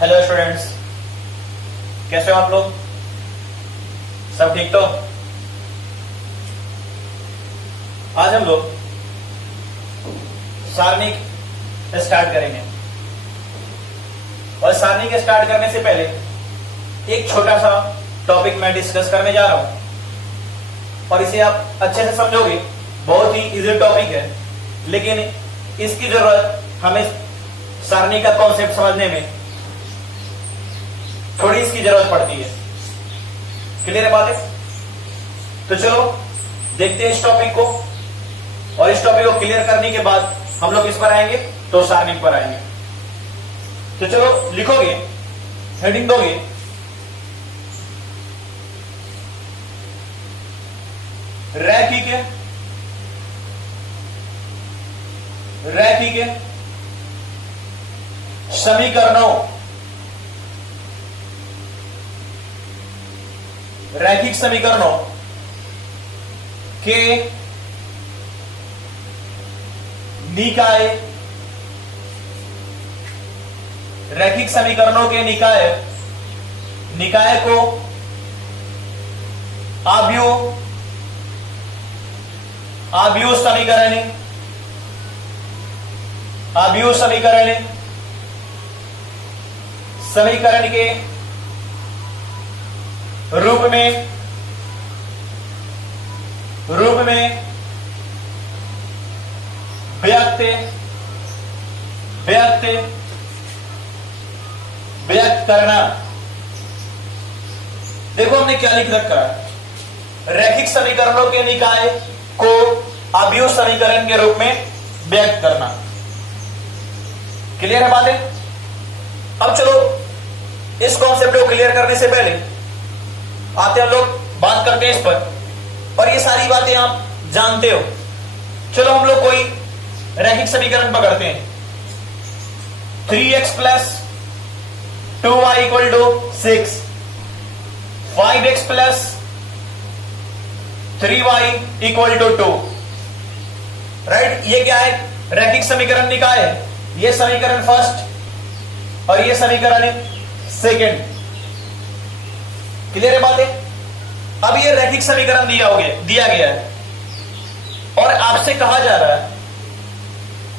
Hello students, कैसे हो आप लोग? सब ठीक तो? आज हम लोग सारणिक स्टार्ट करेंगे और सारणिक स्टार्ट करने से पहले एक छोटा सा टॉपिक मैं डिस्कस करने जा रहा हूं और इसे आप अच्छे से समझोगे। बहुत ही इजी टॉपिक है, लेकिन इसकी जरूरत हमें सारणी का कॉन्सेप्ट समझने में थोड़ी इसकी जरूरत पड़ती है। क्लियर है बात है? तो चलो देखते हैं इस टॉपिक को, और इस टॉपिक को क्लियर करने के बाद हम लोग इस पर आएंगे तो सारणी पर आएंगे। तो चलो लिखोगे, हेडिंग दोगे रैखिक समीकरणों रैखिक समीकरणों के निकाय रैखिक समीकरणों के निकाय को आव्यूह समीकरण के रूप में व्यक्त करना। देखो हमने क्या लिख रखा है, रैखिक समीकरणों के निकाय को आव्यूह समीकरण के रूप में व्यक्त करना। क्लियर है बातें? अब चलो इस कॉन्सेप्ट को क्लियर करने से पहले आते हम लोग बात करते हैं इस पर, और ये सारी बातें आप जानते हो। चलो हम लोग कोई रैखिक समीकरण पकड़ते हैं। 3x plus 2y equal to 6, 5x plus 3y equal to 2। Right, ये क्या है? रैखिक समीकरण निकाय है। ये समीकरण फर्स्ट और ये समीकरण सेकेंड। क्लियर है बातें? अब ये रैखिक समीकरण दिया गया है और आपसे कहा जा रहा है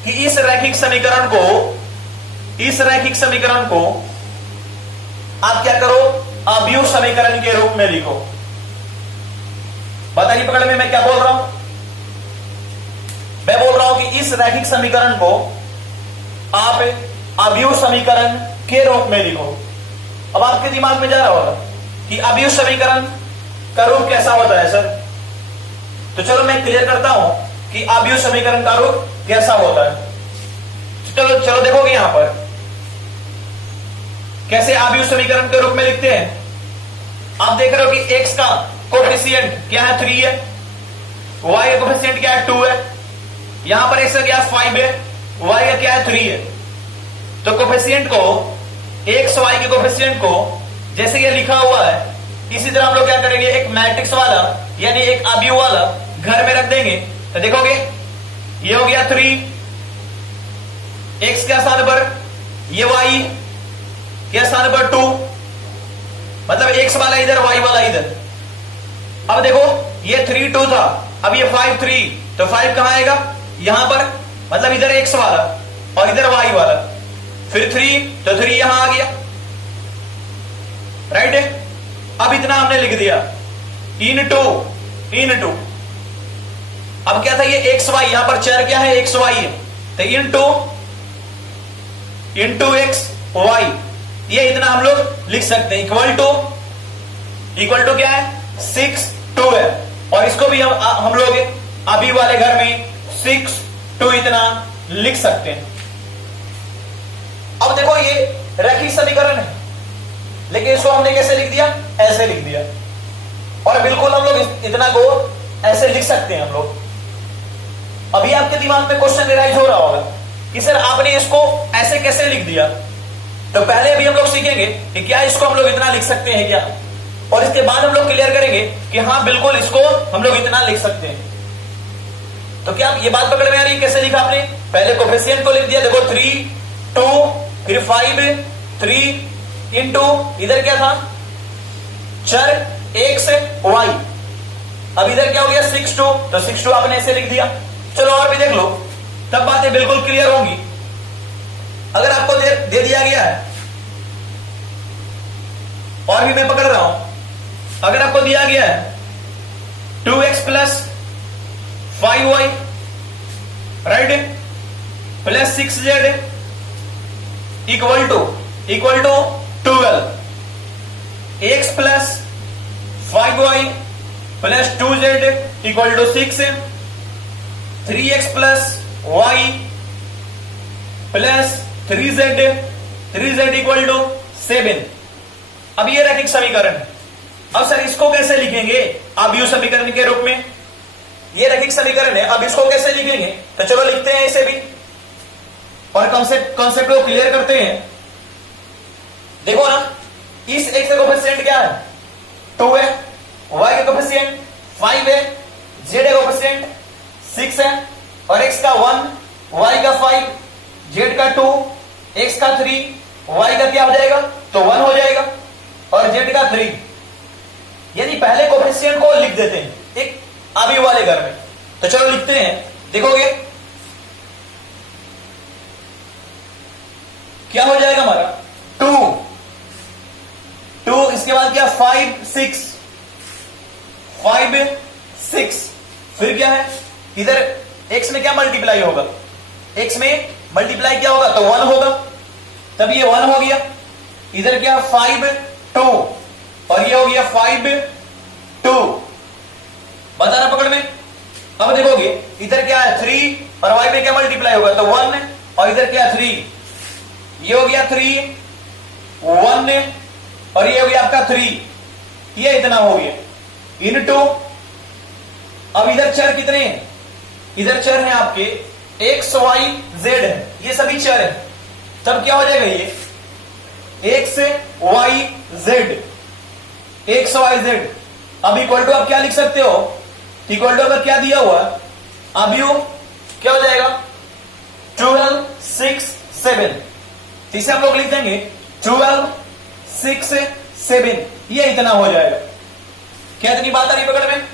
कि इस रैखिक समीकरण को आप क्या करो, आव्यूह समीकरण के रूप में लिखो। बताइए पकड़ में मैं क्या बोल रहा हूं? मैं बोल रहा हूं कि इस रैखिक समीकरण को आप आव्यूह समीकरण के रूप में लिखो। अब आपके दिमाग में जा रहा होगा कि आव्यूह समीकरण का रूप कैसा होता है सर? तो चलो मैं क्लियर करता हूं कि आव्यूह समीकरण का रूप कैसा होता है। चलो देखोगे यहां पर कैसे आव्यूह समीकरण के रूप में लिखते हैं। आप देख रहे हो कि x का कोफिशिएंट क्या है? 3 है। y का कोफिशिएंट क्या है? 2 है। यहां पर x का क्या है? 5 है। y का क्या है? 3 है। तो कोफिशिएंट को, x y के कोफिशिएंट को जैसे ये लिखा हुआ है, इसी तरह हम लोग क्या करेंगे, एक मैट्रिक्स वाला यानी एक आव्यूह वाला घर में रख देंगे। तो देखोगे ये हो गया 3, x के स्थान पर ये y के स्थान पर 2, मतलब x वाला इधर y वाला इधर। अब देखो ये 3 2 था, अब ये 5 3, तो 5 कहां आएगा? यहां पर, मतलब इधर x वाला और इधर y वाला। फिर 3, तो 3 यहां आ गया। राइट है? अब इतना हमने लिख दिया इन टू। अब क्या था ये एक्स वाई, यहां पर चर क्या है? एक्स वाई है, तो इंटू एक्स वाई, ये इतना हम लोग लिख सकते हैं। इक्वल टू क्या है? 6 2 है, और इसको भी हम लोग अभी वाले घर में 6 2 इतना लिख सकते हैं। अब देखो ये रैखिक समीकरण है, लेकिन इसको हमने कैसे लिख दिया? ऐसे लिख दिया। और बिल्कुल हम लोग इतना को ऐसे लिख सकते हैं हम लोग। अभी आपके दिमाग में क्वेश्चन राइज हो रहा होगा कि सर आपने इसको ऐसे कैसे लिख दिया? तो पहले अभी हम लोग सीखेंगे कि क्या इसको हम लोग इतना लिख सकते हैं क्या, और इसके बाद हम लोग क्लियर करेंगे कि हाँ बिल्कुल इसको हम लोग इतना लिख सकते हैं। तो क्या ये बात पकड़ में आ रही है? कैसे लिखा आपने? पहले कोफिशिएंट को लिख दिया, देखो 3 2 फिर 5 3 इंटू इधर क्या था चर x y, अब इधर क्या हो गया 6 2, तो 6 2 आपने ऐसे लिख दिया। चलो और भी देख लो, तब बातें बिल्कुल क्लियर होंगी। अगर आपको दे दिया गया है, और भी मैं पकड़ रहा हूं, अगर आपको दिया गया है 2x plus 5y right plus 6z equal to 12, x plus 5y plus 2z equal to 6, 3x plus y plus 3z equal to 7। अब ये रैखिक समीकरण है। अब सर इसको कैसे लिखेंगे आव्यूह समीकरण के रूप में? ये रैखिक समीकरण है, अब इसको कैसे लिखेंगे? तो चलो लिखते हैं इसे भी और कॉन्सेप्ट को क्लियर करते हैं। देखो ना, इस x का कोफिशिएंट क्या है 2 है, y का कोफिशिएंट 5 है, z का कोफिशिएंट 6 है, और x का 1, y का 5, z का 2, x का 3, y का क्या हो जाएगा तो 1 हो जाएगा, और z का 3। यानी पहले कोफिशिएंट को लिख देते हैं एक आव्यूह वाले घर में। तो चलो लिखते हैं, देखोगे क्या हो जाएगा हमारा 2, इसके बाद क्या 5 6, फिर क्या है इधर x में क्या मल्टीप्लाई होगा, x में मल्टीप्लाई क्या होगा तो 1 होगा, तब ये 1 हो गया। इधर क्या 5 2, और ये हो गया 5 2, बताना पकड़ में। अब देखोगे इधर क्या है 3 और y में क्या मल्टीप्लाई होगा तो 1, और इधर क्या 3, ये हो गया 3 1, और ये हो गया आपका 3, ये इतना हो गया इनटू। अब इधर चर कितने हैं, इधर चर हैं आपके x y z है, ये सभी चर है, तब क्या हो जाएगा ये x y z। अब इक्वल टू आप क्या लिख सकते हो, इक्वल टू अगर क्या दिया हुआ आव्यूह क्या हो जाएगा 12 6 7, इसे हम लोग लिख देंगे 12 6 7, ये इतना हो जाएगा। क्या इतनी बात आ रही पकड़ में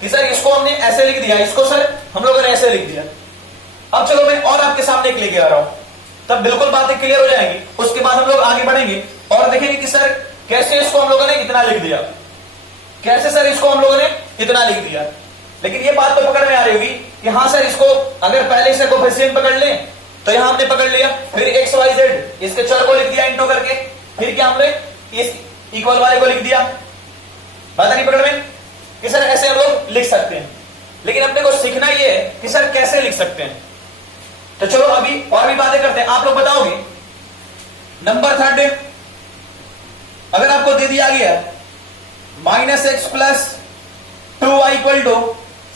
कि सर इसको हमने ऐसे लिख दिया, इसको सर हम लोगों ने ऐसे लिख दिया। अब चलो मैं और आपके सामने एक लेके आ रहा हूं, तब बिल्कुल बातें क्लियर हो जाएंगी। उसके बाद हम लोग आगे बढ़ेंगे और देखेंगे कि सर कैसे इसको हम लोगों ने इतना लिख दिया, कैसे सर इसको हम लोगों ने इतना लिख दिया। लेकिन ये बात तो पकड़ में आ रही होगी कि हाँ सर इसको अगर पहले से कोफिशिएंट पकड़ ले तो यहां हमने पकड़ लिया, फिर x y z इसके चर को लिख दिया इनटू करके, फिर क्या हमने इस इक्वल वाले को लिख दिया। बात नहीं पकड़ में कि सर ऐसे हम लोग लिख सकते हैं, लेकिन अपने को सीखना ये है कि सर कैसे लिख सकते हैं। तो चलो अभी और भी बातें करते हैं। आप लोग बताओगे नंबर 3, अगर आपको दे दिया गया -x plus 2y equal to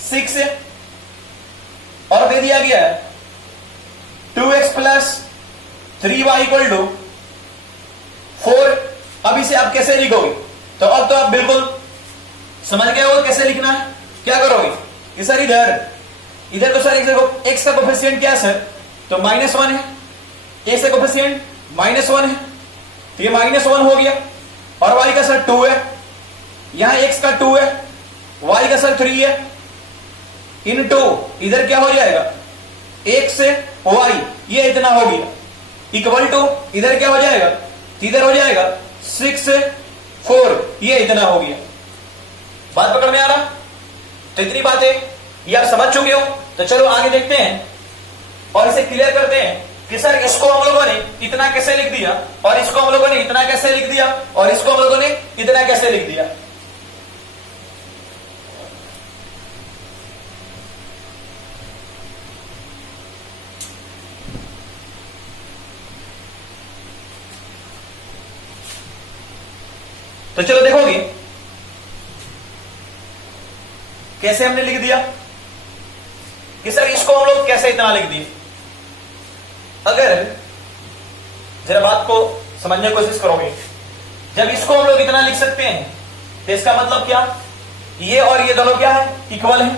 6 और दे दिया गया 2x plus 3y equal to 4, अब इसे आप कैसे लिखोगे? तो अब तो आप बिल्कुल समझ गए हो कैसे लिखना है। क्या करोगे कि सर इधर तो सर x का कोफिशिएंट क्या है सर तो -1 है, x का कोफिशिएंट -1 है, तो ये -1 हो गया, और y का सर 2 है, यहां x का 2 है, y का सर 3 है, इनटू इधर क्या हो जाएगा x y, ये इतना हो गया, इक्वल टू इधर क्या हो जाएगा, इधर हो जाएगा 6 4, ये इतना हो गया। बात पकड़ में आ रहा? तो इतनी बातें ये आप समझ चुके हो। तो चलो आगे देखते हैं और इसे क्लियर करते हैं कि सर इसको हम लोगों ने इतना कैसे लिख दिया, और इसको हम लोगों ने इतना कैसे लिख दिया, और इसको हम लोगों ने इतना कैसे लिख दिया। तो चलो देखोगे कैसे हमने लिख दिया कि सर इसको हम लोग कैसे इतना लिख दिए। अगर जरा बात को समझने की कोशिश करोगे, जब इसको हम लोग इतना लिख सकते हैं तो इसका मतलब क्या, ये और ये दोनों क्या है इक्वल है,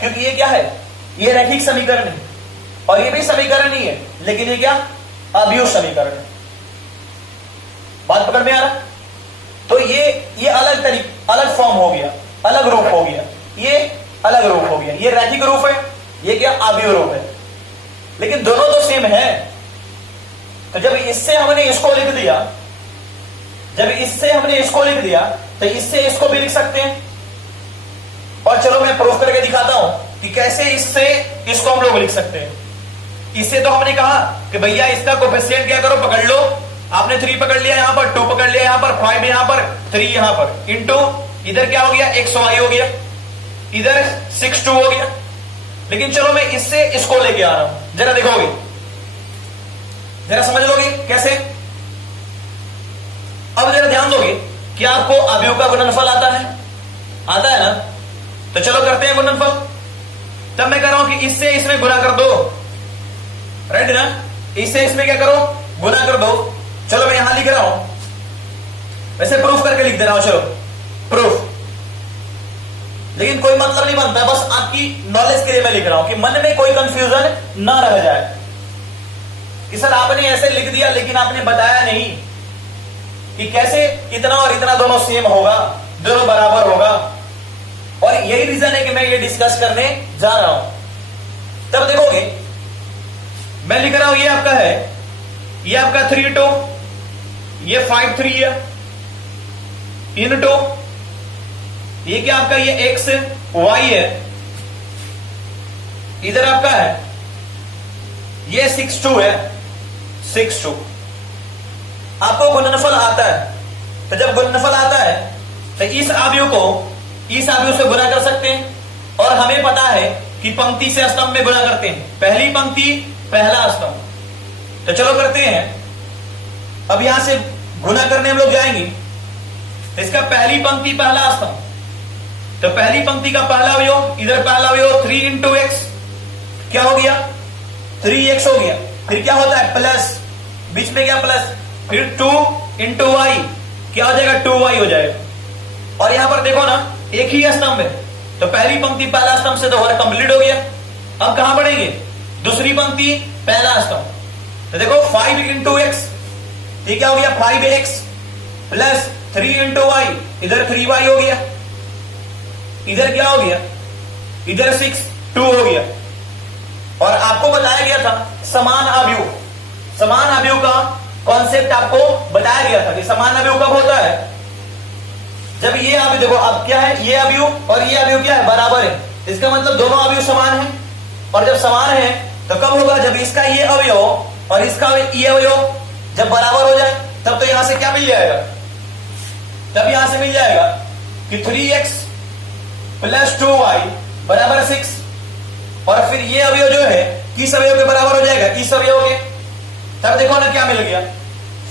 क्योंकि ये क्या है ये रैखिक समीकरण है और ये भी समीकरण ही है, लेकिन ये क्या अभियुव समीकरण है। बात पकड़ में आ रहा? तो ये अलग फॉर्म हो गया, अलग रूप हो गया, ये अलग रूप हो गया। ये रैखिक रूप है, ये क्या अभियुव रूप है, लेकिन दोनों तो सेम है। तो जब इससे हमने इसको लिख दिया, जब इससे हमने इसको लिख दिया, तो इससे इसको भी लिख सकते हैं। और चलो मैं प्रूफ करके दिखाता हूं कि कैसे इससे इसको हम लोग लिख सकते हैं। इससे तो हमने कहा कि भैया इसका कोफिशिएंट क्या करो, पकड़ लो। आपने 3 पकड़ लिया, यहां पर 2 पकड़ लिया, यहां पर 5, यहां पर 3, यहां पर इंटू इधर क्या हो गया, XY हो गया, इधर 6 2 हो गया। लेकिन चलो मैं इससे इसको लेके आ रहा हूं, जरा देखोगे, जरा समझ लोगे कैसे। अब जरा ध्यान दोगे कि आपको अभियुव का गुणनफल आता है, आता है ना? तो चलो करते हैं गुणनफल। तब मैं कह रहा हूं कि इससे इसमें गुणा कर दो, राइट ना? इससे इसमें क्या करो, गुणा कर दो। चलो मैं यहां लिख रहा हूं, वैसे प्रूफ करके लिख दे रहा हूं, चलो प्रूफ। लेकिन कोई मतलब नहीं बनता, बस आपकी नॉलेज के लिए मैं लिख रहा हूं कि मन में कोई कंफ्यूजन ना रह जाए कि सर आपने ऐसे लिख दिया लेकिन आपने बताया नहीं कि कैसे इतना और इतना दोनों सेम होगा, दोनों बराबर होगा। और यही रीजन है कि मैं ये डिस्कस करने जा रहा हूं। तब देखोगे मैं लिख रहा हूं, ये आपका है, ये आपका 3 2, ये 5 3 है, इनटू ये क्या आपका, ये x y है, इधर आपका है ये 6 2 है, 6 2। आपको गुणनफल आता है, तो जब गुणनफल आता है तो इस अवयव को इस अवयव से गुणा कर सकते हैं। और हमें पता है कि पंक्ति से स्तंभ में गुणा करते हैं, पहली पंक्ति पहला स्तंभ। तो चलो करते हैं। अब यहां से गुणा करने हम लोग जाएंगे, तो इसका पहली पंक्ति पहला स्तंभ, तो पहली पंक्ति का पहला अवयव, इधर पहला अवयव 3 इंटू एक्स, क्या हो गया 3x हो गया। फिर क्या होता है प्लस, बीच में क्या प्लस, फिर 2 इंटू वाई, क्या हो जाएगा 2y हो जाएगा। और यहां पर देखो ना एक ही स्तंभ है, तो पहली पंक्ति पहला स्तंभ से तो वर्क कंप्लीट हो गया। अब कहां बढ़ेंगे, दूसरी पंक्ति पहला स्तंभ, तो देखो 5 इंटू एक्स, ये क्या हो गया 5x प्लस 3 इंटू वाई, इधर 3y हो गया, इधर क्या हो गया, इधर 6 2 हो गया। और आपको बताया गया था समान अवयव, समान अवयव का कॉन्सेप्ट आपको बताया गया था कि समान अवयव कब होता है, जब ये अवयव, देखो अब क्या है, ये अवयव और ये अवयव क्या है, बराबर है। इसका मतलब दोनों अवयव समान है। और जब समान है तो कब होगा, जब इसका ये अवयव और इसका ये अवयव जब बराबर हो जाए, तब तो यहां से क्या मिल जाएगा, तब यहां से मिल जाएगा कि 3x प्लस 2y बराबर 6। और फिर ये अवयव जो है किस अवयव के बराबर हो जाएगा, इस अवयव के। तब देखो ना क्या मिल गया,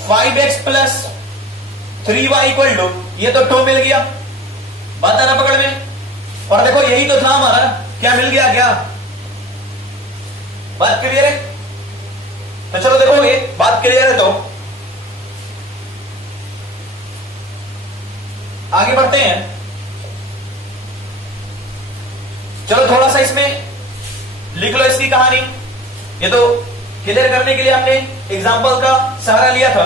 5x plus 3y equal to, ये तो 2 मिल गया, बात है ना पकड़ में। और देखो यही तो था हमारा, क्या मिल गया, क्या बात क्लियर है। तो चलो देखोगे बात क्लियर है तो आगे बढ़ते हैं। चलो थोड़ा सा इसमें लिख लो इसकी कहानी, ये तो क्लियर करने के लिए हमने एग्जाम्पल का सहारा लिया था।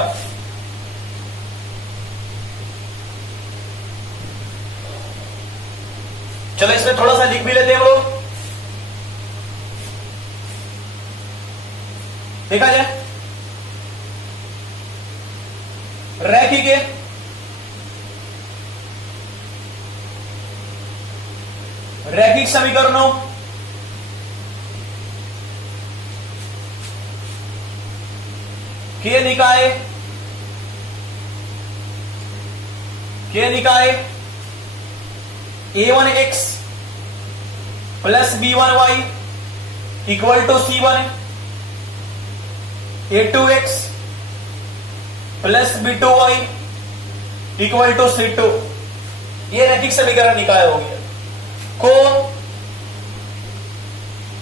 चलो इसमें थोड़ा सा लिख भी लेते हैं हम लोग, देखा जाए। रैखिक रैखिक समीकरणों के निकाय a1x plus b1y equal to c1, a2x plus b2y equal to c2, ये रैखिक समीकरण निकाय हो गया। को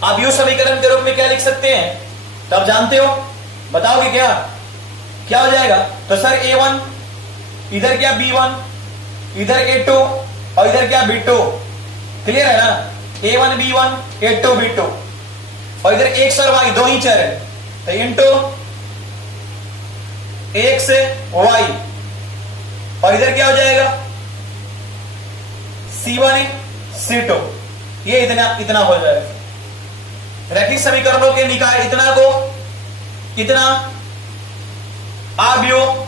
अवयव समीकरण के रूप में क्या लिख सकते हैं, तब जानते हो, बताओगे क्या क्या हो जाएगा। तो सर a1, इधर क्या b1, इधर a2 और इधर क्या b2, क्लियर है ना, a1 b1 a2 b2। और इधर x और y दो ही चर है, तो इंटू x y, और इधर क्या हो जाएगा C1 C2, ये इतना हो जाएगा। रैखिक समीकरणों के निकाय इतना को कितना आव्यूह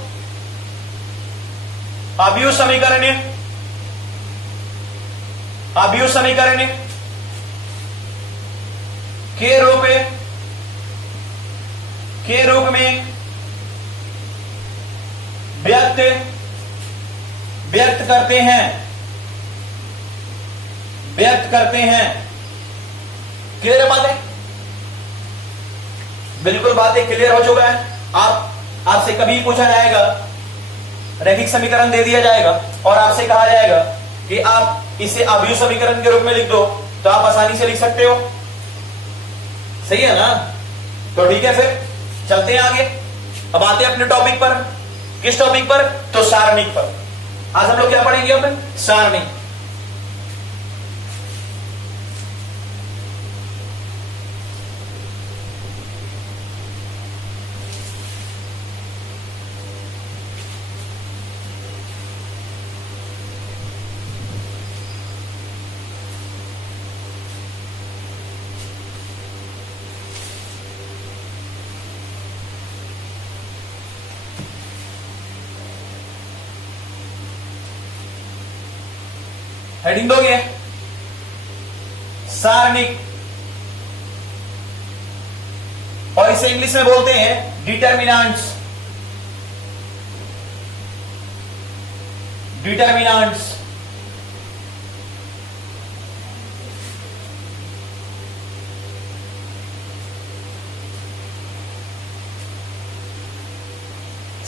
समीकरण के रूप में व्यक्त करते हैं। क्लियर है बातें? बिल्कुल बातें क्लियर हो चुका है। आपसे कभी पूछा जाएगा, रैखिक समीकरण दे दिया जाएगा और आपसे कहा जाएगा कि आप इसे आव्यूह समीकरण के रूप में लिख दो, तो आप आसानी से लिख सकते हो। सही है ना? तो ठीक है, फिर चलते हैं आगे। अब आते हैं अपने टॉपिक पर। किस टॉपिक पर? तो सारणिक पर। आज हम लोग क्या पढ़ेंगे? अपन सारणी। हेडिंग दोगे सारणिक, और इसे इंग्लिश में बोलते हैं डिटर्मिनेंट्स।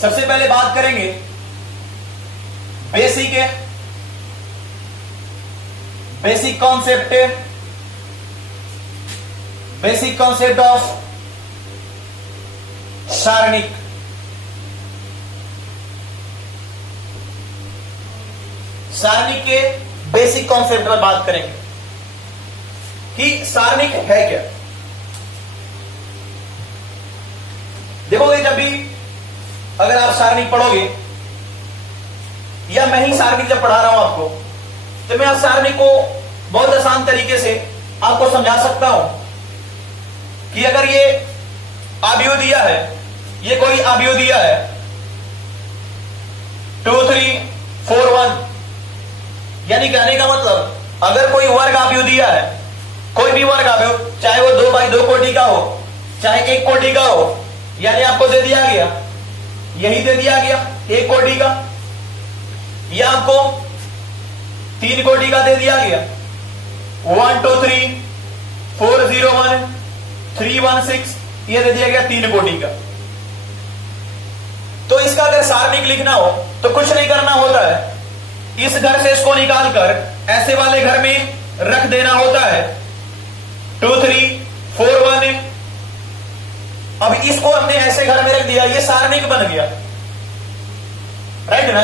सबसे पहले बात करेंगे बेसिक कॉन्सेप्ट ऑफ सारणिक। सारणिक के बेसिक कॉन्सेप्ट पर बात करेंगे कि सारणिक है क्या। देखोगे, जब भी अगर आप सारणिक पढ़ोगे, या मैं ही सारणिक जब पढ़ा रहा हूं आपको, तो मैं सारणिक को बहुत आसान तरीके से आपको समझा सकता हूं कि अगर ये आव्यूह दिया है, ये कोई आव्यूह दिया है 2 3 4 1, यानी कहने का मतलब अगर कोई वर्ग आव्यूह दिया है, कोई भी वर्ग आव्यूह, चाहे वो 2x2 कोटि का हो, चाहे 1 कोटि का हो, यानी आपको दे दिया गया, यही दे दिया गया 1 कोटि का, या आपको 3 कोटि का दे दिया गया 1 2 3 4 0 1 3 1 6, यह दे दिया गया 3 कोटि का। तो इसका अगर सारणिक लिखना हो तो कुछ नहीं करना होता है, इस घर से इसको निकालकर ऐसे वाले घर में रख देना होता है 2 3 4 1। अब इसको हमने ऐसे घर में रख दिया, ये सारणिक बन गया, राइट ना।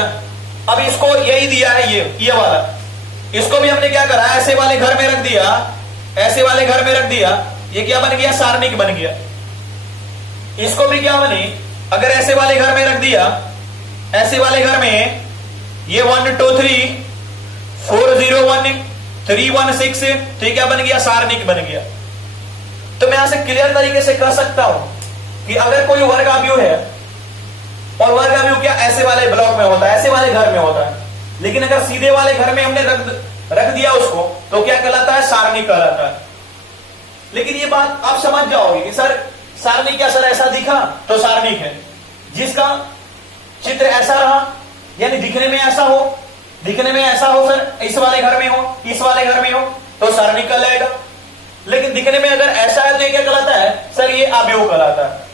अब इसको यही दिया है, ये वाला, इसको भी हमने क्या करा, ऐसे वाले घर में रख दिया, ऐसे वाले घर में रख दिया, ये क्या बन गया, सारणिक बन गया। इसको भी क्या बने, अगर ऐसे वाले घर में रख दिया, ऐसे वाले घर में ये 1 2 3 4 0 1 3 1 6, तो ये क्या बन गया, सारणिक बन गया। तो मैं यहां से क्लियर तरीके से कह सकता हूं कि अगर कोई वर्ग आव्यूह है, और वर्ग आव्यूह क्या ऐसे वाले ब्लॉक में होता है, ऐसे वाले घर में होता है, लेकिन अगर सीधे वाले घर में हमने रख दिया उसको, तो क्या कहलाता है, सारणिक कहलाता है। लेकिन ये बात आप समझ जाओगे कि सर सारणिक क्या, सर ऐसा दिखा तो सारणिक है, जिसका चित्र ऐसा रहा, यानी दिखने में ऐसा हो सर, इस वाले घर में हो, इस वाले घर में हो, तो सारणिक कहलाएगा। लेकिन दिखने में अगर ऐसा है तो ये क्या कहलाता है, सर ये आव्यूह कहलाता है।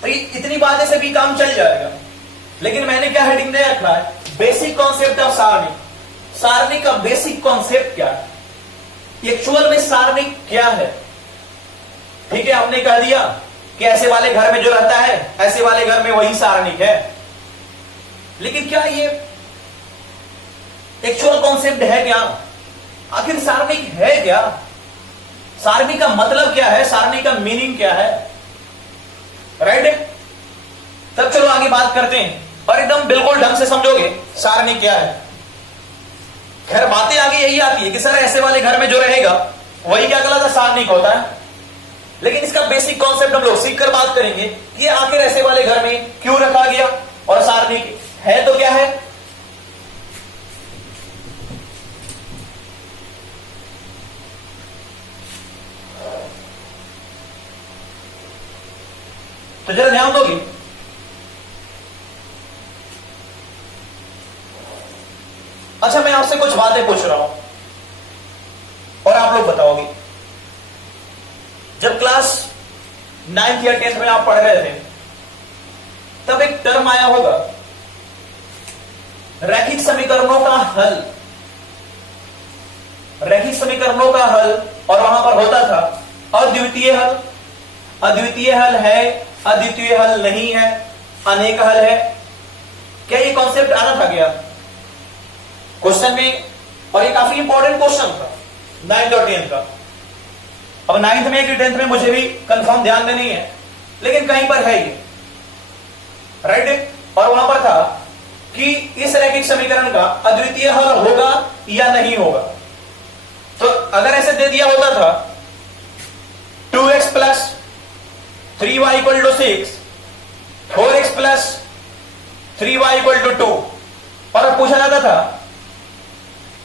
तो इतनी बातें से भी काम चल जाएगा। लेकिन मैंने क्या हेडिंग दे रखा है, बेसिक कॉन्सेप्ट ऑफ सारणिक। सारणिक का बेसिक कॉन्सेप्ट क्या है, एक्चुअल में सारणिक क्या है। ठीक है, हमने कह दिया कि ऐसे वाले घर में जो रहता है, ऐसे वाले घर में वही सारणिक है। लेकिन क्या ये एक्चुअल कॉन्सेप्ट है क्या, आखिर सारणिक है क्या, सारणिक का मतलब क्या है, सारणिक का मीनिंग क्या है, राइट। तब चलो आगे बात करते हैं और एकदम बिल्कुल ढंग से समझोगे सारणी क्या है। खैर बातें आगे यही आती है कि सर ऐसे वाले घर में जो रहेगा वही क्या कहलाता, सारणिक होता है। लेकिन इसका बेसिक कॉन्सेप्ट हम लोग सीख कर बात करेंगे कि ये आखिर ऐसे वाले घर में क्यों रखा गया और सारणिक है तो क्या है। तो जरा ध्यान दोगे, अच्छा मैं आपसे कुछ बातें पूछ रहा हूं और आप लोग बताओगे। जब क्लास 9th या 10th में आप पढ़ रहे थे तब एक टर्म आया होगा रैखिक समीकरणों का हल। रैखिक समीकरणों का हल, और वहां पर होता था अद्वितीय हल। अद्वितीय हल है, अद्वितीय हल नहीं है, अनेक हल है। क्या ये कॉन्सेप्ट आना था क्या क्वेश्चन में? और ये काफी इंपॉर्टेंट क्वेश्चन था 9th और 10th का। अब 9th में कि 10th में मुझे भी कंफर्म ध्यान में नहीं है, लेकिन कहीं पर है ये, राइट। और वहां पर था कि इस रैखिक समीकरण का अद्वितीय हल होगा या नहीं होगा। तो अगर ऐसे दे दिया होता था 2x plus 3y equal to 6, 4x plus 3y equal to 2, और अब पूछा जाता था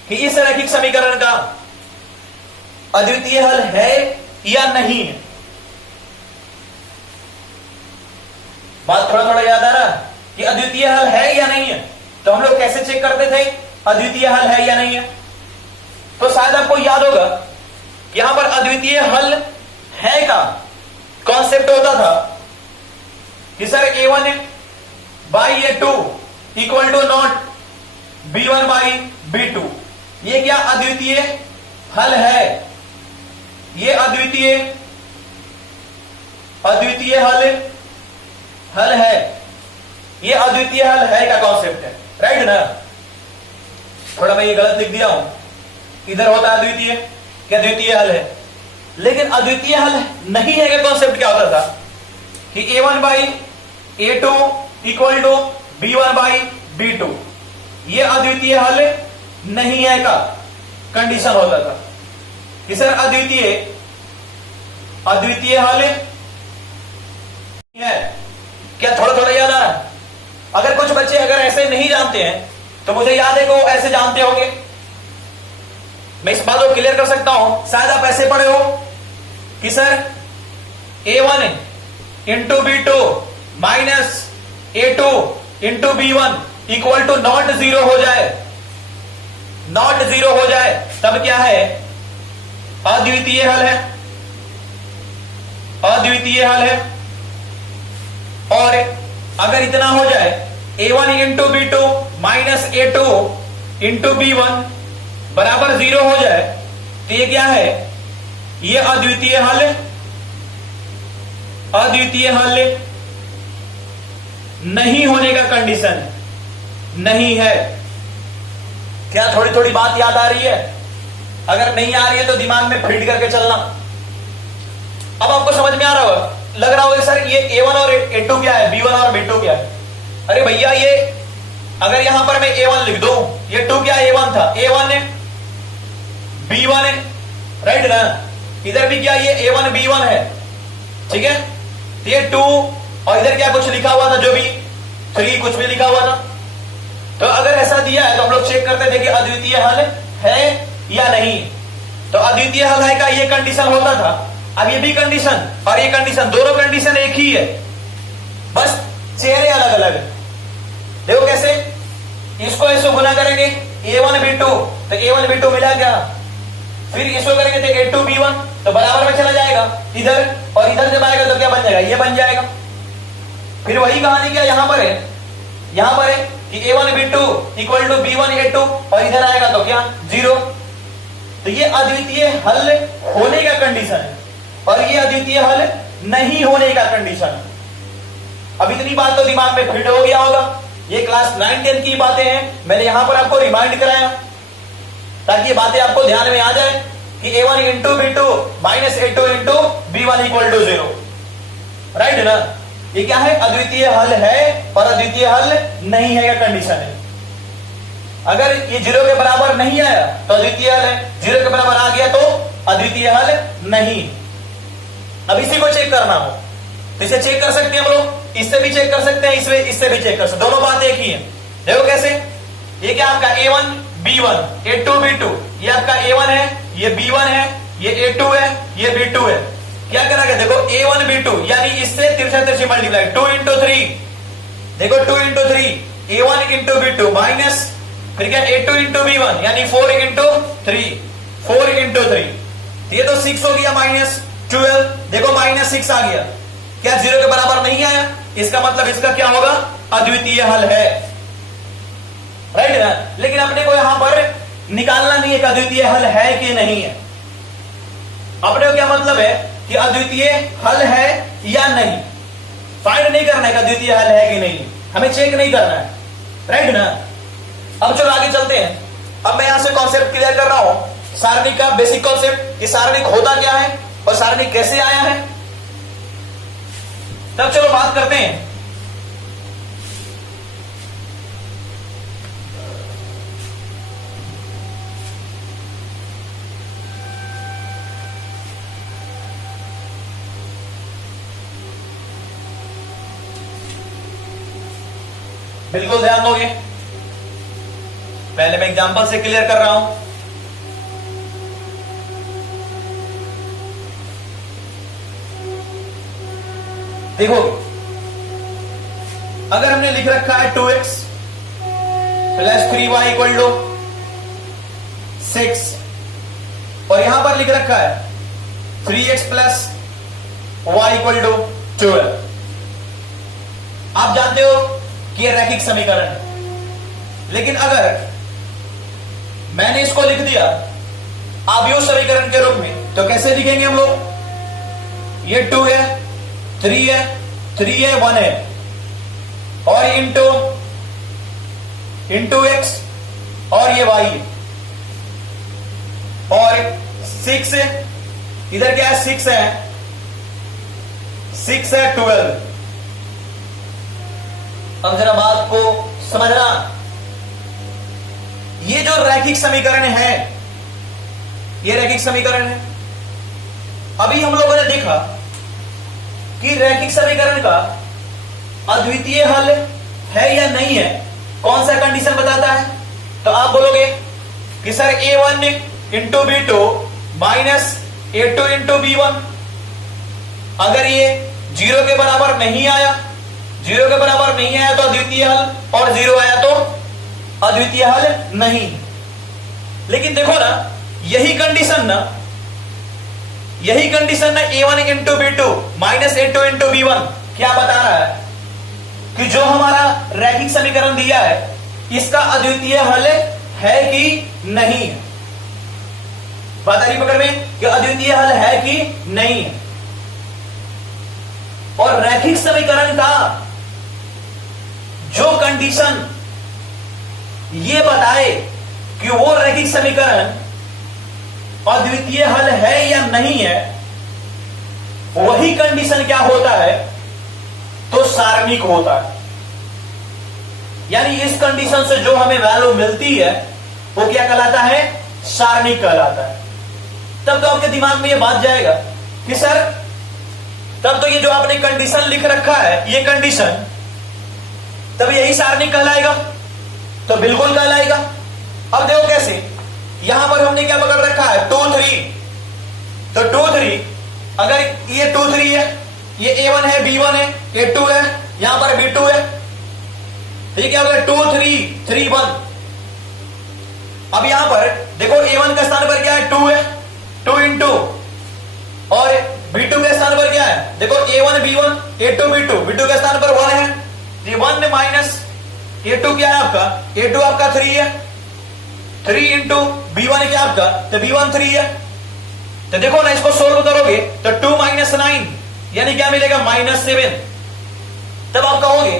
कि इस रैखिक समीकरण का अद्वितीय हल है या नहीं है। बात थोड़ा थोड़ा याद आ रहा कि अद्वितीय हल है या नहीं है। तो हम लोग कैसे चेक करते थे अद्वितीय हल है या नहीं है? तो शायद आपको याद होगा यहां पर अद्वितीय हल है का कॉन्सेप्ट होता था कि sir a1 by a2 equal to not b1 by b2। ये क्या अद्वितीय हल है? ये अद्वितीय हल है। ये अद्वितीय हल है का कॉन्सेप्ट है, राइट ना। थोड़ा मैं ये गलत लिख दिया हूं, इधर होता है अद्वितीय, क्या द्वितीय हल है, लेकिन अद्वितीय हल नहीं है का कॉन्सेप्ट क्या होता था कि a1 by a2 equal to b1 by b2। ये अद्वितीय हल नहीं है का कंडीशन होता था कि सर अद्वितीय हल है। क्या थोड़ा थोड़ा याद आ रहा है? अगर कुछ बच्चे अगर ऐसे नहीं जानते हैं तो मुझे याद है कि वो ऐसे जानते होंगे। मैं इस बात को क्लियर कर सकता हूं, शायद आप ऐसे पढ़े हो कि sir a1 into b2 minus a2 into b1 equal to not zero हो जाए। नॉट जीरो हो जाए तब क्या है? अद्वितीय हल है। अद्वितीय हल है। और अगर इतना हो जाए a1 into b2 minus a2 into b1 बराबर जीरो हो जाए तो ये क्या है? ये अद्वितीय हल है। अद्वितीय हल नहीं होने का कंडीशन नहीं है। क्या थोड़ी थोड़ी बात याद आ रही है? अगर नहीं आ रही है तो दिमाग में फिट करके चलना। अब आपको समझ में आ रहा होगा, लग रहा होगा सर ये a1 और a2 क्या है, b1 और b2 क्या है। अरे भैया ये अगर यहां पर मैं a1 लिख दूं, ये 2 क्या a1 था, a1 है b1 है, राइट ना। इधर भी क्या ये a1 b1 है, ठीक है। तो ये 2 और इधर क्या कुछ लिखा हुआ था, जो भी 3 कुछ भी लिखा हुआ था। तो अगर ऐसा दिया है तो हम लोग चेक करते थे कि अद्वितीय हल है या नहीं। तो अद्वितीय हल है का ये कंडीशन होता था। अब ये भी कंडीशन और ये कंडीशन, दोनों कंडीशन एक ही है, बस चेहरे अलग अलग है। देखो कैसे, इसको इसको गुना करेंगे a1 b2 तो a1 b2 मिला क्या, फिर इसको करेंगे तो a2 b1 तो बराबर में चला जाएगा इधर, और इधर जब आएगा तो क्या बन जाएगा, ये बन जाएगा। फिर वही कहानी क्या यहां पर है, यहां पर है कि a1 b2 equal to b1 a2 और इधर आएगा तो क्या जीरो। तो ये अद्वितीय हल होने का कंडीशन है और ये अद्वितीय हल नहीं होने का कंडीशन। अब इतनी बात तो दिमाग में फिट हो गया होगा। ये क्लास 9-10 की बातें हैं, मैंने यहां पर आपको रिमाइंड कराया ताकि ये बातें आपको ध्यान में आ जाए कि a1 into b2 minus a2 into b1 equal to 0, right ना। ये क्या है, अद्वितीय हल है और अद्वितीय हल नहीं है का कंडीशन है। अगर ये 0 के बराबर नहीं आया तो अद्वितीय हल है, 0 के बराबर आ गया तो अद्वितीय हल नहीं। अब इसी को चेक करना हो तो इसे चेक कर सकते हैं हम लोग, इससे भी चेक कर सकते हैं, इससे भी चेक कर सकते हैं, दोनों बात एक ही है। देखो कैसे, ये क्या आपका A1 B1 A2 B2, ये आपका A1 है, ये B1 है, ये A2 है, ये B2 है। क्या करना है, देखो A1 B2 यानी इससे तिरछा तिरछी मल्टीप्लाई 2 into 3, देखो 2 into 3 A1 into B2 minus फिर क्या A2 into B1 यानी 4 into 3 4 into 3, ये तो 6 हो गया माइनस 12, देखो माइनस 6 आ गया, क्या 0 के बराबर नहीं आया, इसका मतलब इसका क्या होगा, अद्वितीय हल है, राइट ना। लेकिन अपने को यहां पर निकालना नहीं है कि अद्वितीय हल है कि नहीं है, अपने को क्या मतलब है कि अद्वितीय हल है या नहीं, फाइंड नहीं करना है कि अद्वितीय हल है कि नहीं, हमें चेक नहीं करना है, राइट ना। अब चलो आगे चलते हैं। अब मैं यहां से कॉन्सेप्ट क्लियर कर रहा हूं, सारणिक का बेसिक कॉन्सेप्ट कि सारणिक होता क्या है और सारणिक कैसे आया है। तब चलो बात करते हैं बिल्कुल ध्यान दोगे, पहले मैं एग्जांपल से क्लियर कर रहा हूं। देखो अगर हमने लिख रखा है 2x plus 3y equal to 6 और यहां पर लिख रखा है 3x plus y equal to 12, आप जानते हो कि यह रैखिक समीकरण है। लेकिन अगर मैंने इसको लिख दिया आव्यूह समीकरण के रूप में तो कैसे लिखेंगे हम लोग, ये 2 है 3 है 3 है 1 है और इंटू x और ये y और 6 है, इधर क्या है 6 है 12। अब जरा बात को समझना, ये जो रैखिक समीकरण है ये रैखिक समीकरण है। अभी हम लोगों ने देखा कि रैखिक समीकरण का अद्वितीय हल है या नहीं है, कौन सा कंडीशन बताता है, तो आप बोलोगे कि sir A1 into B2 minus A2 into B1, अगर ये 0 के बराबर नहीं आया, 0 के बराबर नहीं आया तो अद्वितीय हल और 0 आया तो अद्वितीय हल नहीं। लेकिन देखो ना यही कंडीशन ना A1 into B2 minus A2 into B1 क्या बता रहा है कि जो हमारा रैखिक समीकरण दिया है इसका अद्वितीय हल है कि नहीं। बात आ रही पकड़ में कि अद्वितीय हल है कि नहीं। और रैखिक समीकरण का जो कंडीशन ये बताए कि वो रैखिक समीकरण अद्वितीय हल है या नहीं है, वही कंडीशन क्या होता है, तो सारणिक होता है। यानी इस कंडीशन से जो हमें वैल्यू मिलती है वो क्या कहलाता है, सारणिक कहलाता है। तब तो आपके दिमाग में ये बात जाएगा कि सर तब तो ये जो आपने कंडीशन लिख रखा है ये कंडीशन तब यही सारणिक कहलाएगा, तो बिल्कुल कहलाएगा। अब देखो कैसे, यहां पर हमने क्या पकड़ रखा है 2 3, तो 2 3 अगर ये 2 3 है, ये A1 है B1 है A2 है, यहां पर B2 है, तो ये क्या होगा 2 3 3 1। अब यहां पर देखो A1 के स्थान पर क्या है 2 है, 2 इंटू और B2 के स्थान पर क्या है, देखो A1 B1 A2 B2, B2 के स्थान पर 1 है, ये 1 माइनस A2 क्या है आपका, A2 आपका 3 है, 3 इंटू B1 क्या आपका, तो B1 3 है। तो देखो ना इसको सोल्व करोगे तो 2 माइनस 9 यानी क्या मिलेगा -7। तब आप कहोगे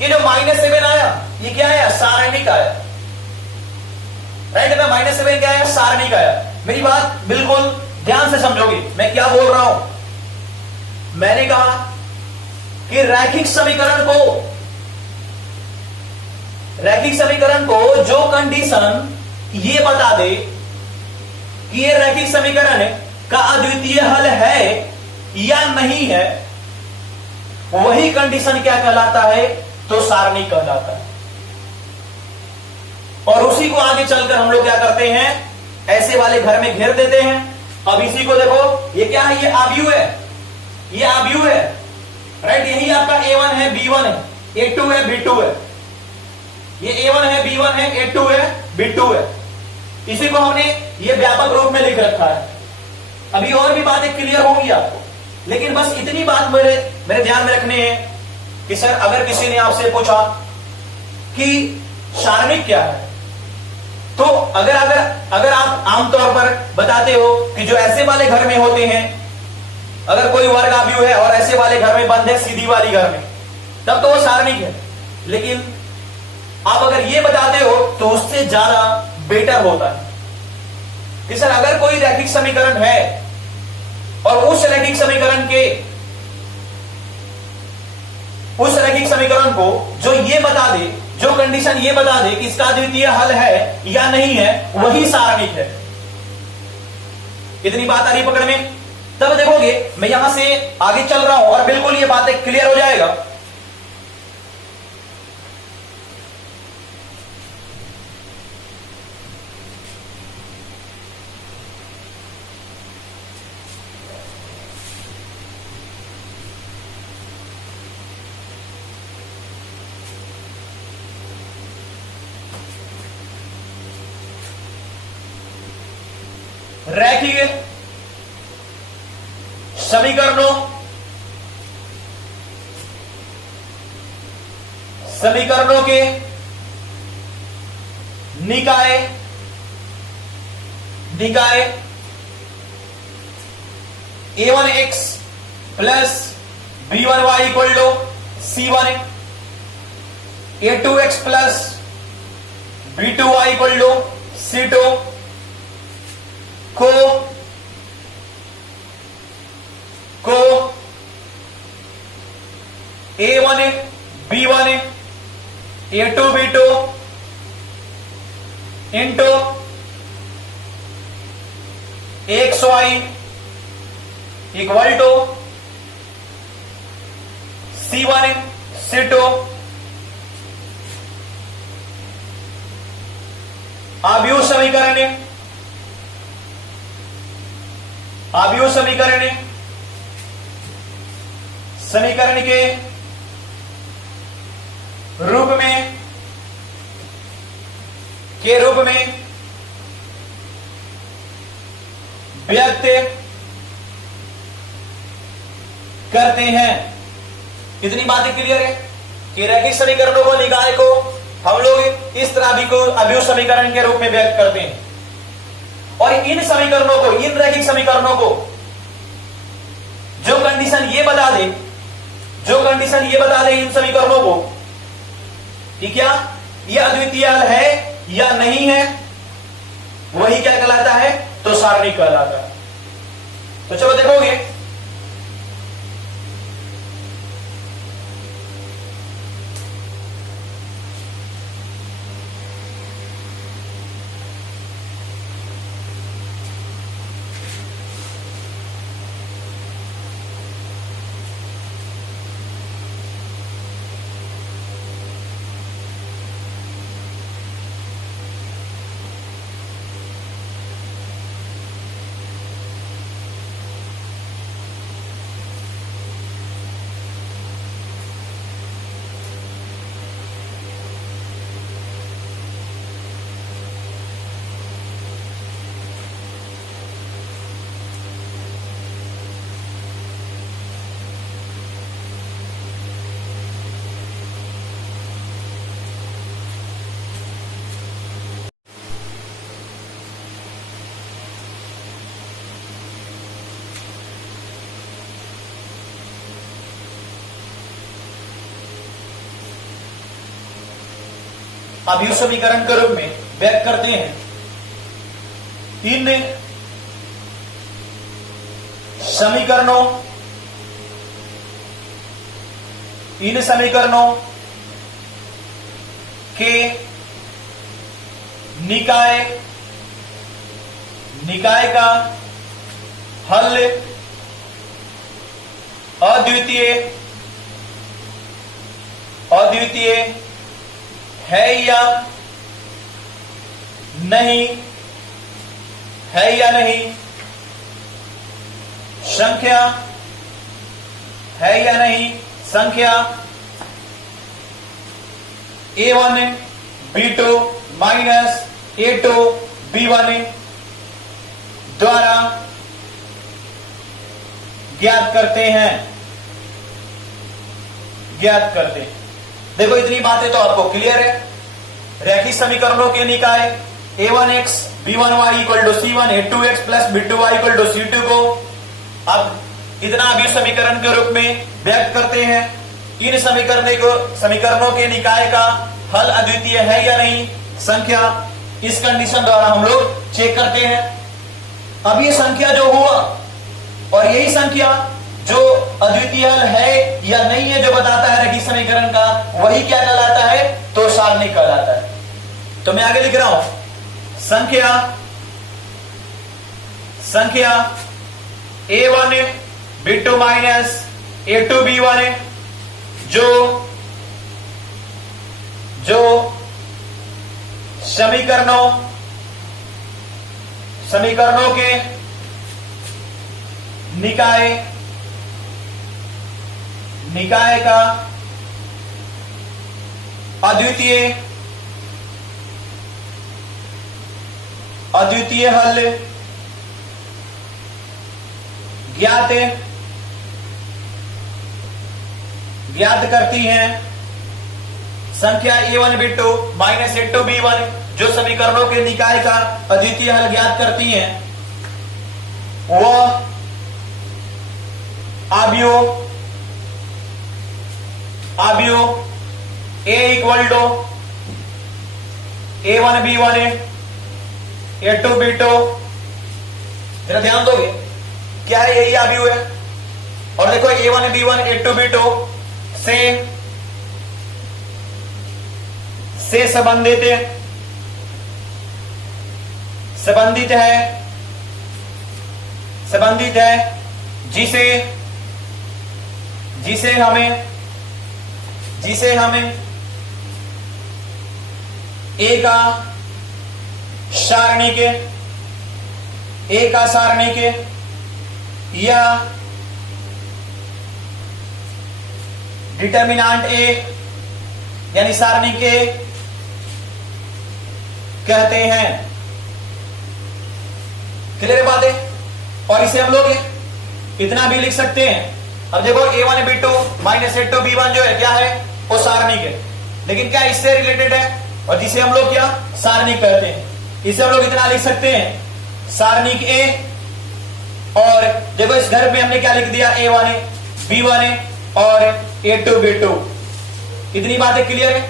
ये जो -7 आया ये क्या आया, सारणिक आया, राइट ना। -7 क्या आया, सारणिक आया। मेरी बात बिल्कुल ध्यान से समझोगे मैं क्या बोल रहा हूं। मैंने कहा कि रैखिक समीकरण को जो कंडीशन ये बता दे कि ये रैखिक समीकरण का अद्वितीय हल है या नहीं है, वही कंडीशन क्या कहलाता है? तो सारणी कहलाता है। और उसी को आगे चलकर हम लोग क्या करते हैं, ऐसे वाले घर में घेर देते हैं। अब इसी को देखो, ये क्या है? ये आव्यूह है, ये आव्यूह है, राइट। यही आपका A1 है, B1 है, A2 है, B2 है। ये A1 है, B1 है, A2 है, B2 है। इसी को हमने ये व्यापक रूप में लिख रखा है। अभी और भी बातें क्लियर होंगी आपको, लेकिन बस इतनी बात मेरे ध्यान में रखनी है कि सर अगर किसी ने आपसे पूछा कि सारणिक क्या है, तो अगर आप आमतौर पर बताते हो कि जो ऐसे वाले घर में होते हैं, अगर कोई वर्ग आव्यूह है और ऐसे वाले घर में बंद है, सीधी वाली घर में, तब तो वो सारणिक है। लेकिन आप अगर ये बताते हो तो उससे ज्यादा बेटर होता है कि सर अगर कोई रैखिक समीकरण है और उस रैखिक समीकरण को जो ये बता दे, जो कंडीशन ये बता दे कि इसका द्वितीय हल है या नहीं है, वही सारणिक है। इतनी बात आ रही पकड़ में? तब देखोगे मैं यहां से आगे चल रहा हूं और बिल्कुल ये बातें क्लियर हो जाएगा। रैखिक समीकरणों के निकाय A1x plus B1y equal to C1, A2x plus B2y equal to C2 को A1 B1 A2 B2 into XY equal to C1 C2 आव्यूह समीकरण के रूप में व्यक्त करते हैं। कितनी बातें क्लियर है कि रैखिक समीकरणों को, निकाय को हम लोग इस तरह भी को अव्यूह समीकरण के रूप में व्यक्त करते हैं। और इन समीकरणों को, इन रैखिक समीकरणों को जो कंडीशन ये बता दे इन समीकरणों को कि क्या ये अद्वितीय हल है या नहीं है, वही क्या कहलाता है? तो सारणिक कहलाता है। तो चलो देखोगे, अव्यूह समीकरण के रूप में व्यक्त करते हैं। इन समीकरणों इन समीकरणों के निकाय का हल अद्वितीय है या नहीं, संख्या है या नहीं, संख्या a1 b2 minus a2 b1 द्वारा ज्ञात करते हैं। देखो इतनी बातें तो आपको क्लियर है। रैखिक समीकरणों के निकाय a1x b1y equal to c1 a2x plus b2y equal to c2 को अब इतना अभी समीकरण के रूप में व्यक्त करते हैं। इन समीकरणों के निकाय का हल अद्वितीय है या नहीं, संख्या, इस कंडीशन द्वारा हम लोग चेक करते हैं। अब ये संख्या जो हुआ और यही संख्या जो अद्वितीय हल है या नहीं है जो बताता है रैखिक समीकरण का, वही क्या कहलाता है, तो सारणिक कहलाता है। तो मैं आगे लिख रहा हूं, संख्या a1 b2 minus a2 b1 जो समीकरणों के निकाय का अद्वितीय हल ज्ञात करती हैं। संख्या a1 b2 minus a2 b1 जो समीकरणों के निकाय का अद्वितीय हल ज्ञात करती हैं, वह आव्यूह a equal to a1 b1 a2 b2, जरा ध्यान दोगे क्या है, यही आव्यूह है। और देखो a1 b1 a2 b2 से संबंधित है जिसे हमें ए का सारणिक या डिटर्मिनेंट ए यानी सारणिक ए कहते हैं। क्लियर बात है। और इसे हम लोग इतना भी लिख सकते हैं। अब देखो a1 b2 minus a2 b1 जो है क्या है, वो सारणिक है, लेकिन क्या इससे रिलेटेड है, और जिसे हम लोग क्या सारणिक कहते हैं। इसे हम लोग इतना लिख सकते हैं सारणिक ए, और देखो इस घर में हमने क्या लिख दिया a1 b1 और a2 b2। इतनी बातें क्लियर है।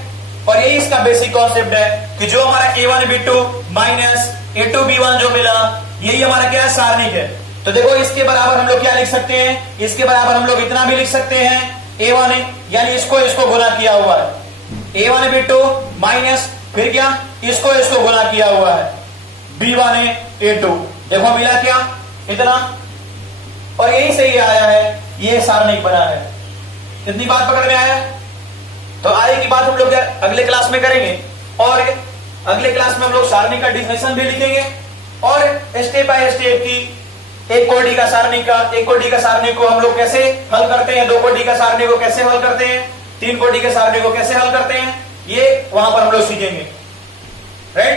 और यही इसका बेसिक कॉन्सेप्ट है कि जो हमारा a1 b2 minus a2 b1 जो मिला, यही हमारा क्या है, सारणिक है। तो देखो इसके बराबर हम लोग क्या लिख सकते हैं, इसके बराबर हम लोग इतना भी लिख सकते हैं a1 यानी इसको गुना किया हुआ है, a1 b2 माइनस फिर क्या इसको गुना किया हुआ है b1 a2। देखो मिला क्या इतना, और यही से ही आया है, ये सारणिक बना है। इतनी बात पकड़ में आया। तो आगे की बात हम लोग अगले क्लास में करेंगे, और अगले क्लास में हम लोग सारणिक का डिफिनेशन भी लिखेंगे, और स्टेप बाय स्टेप की एक कोटि का सारणिक को हम लोग कैसे हल करते हैं, 2 कोटि का सारणिक को कैसे हल करते हैं, 3 कोटि के सारणिक को कैसे हल करते हैं, ये वहां पर हम लोग सीखेंगे। राइट।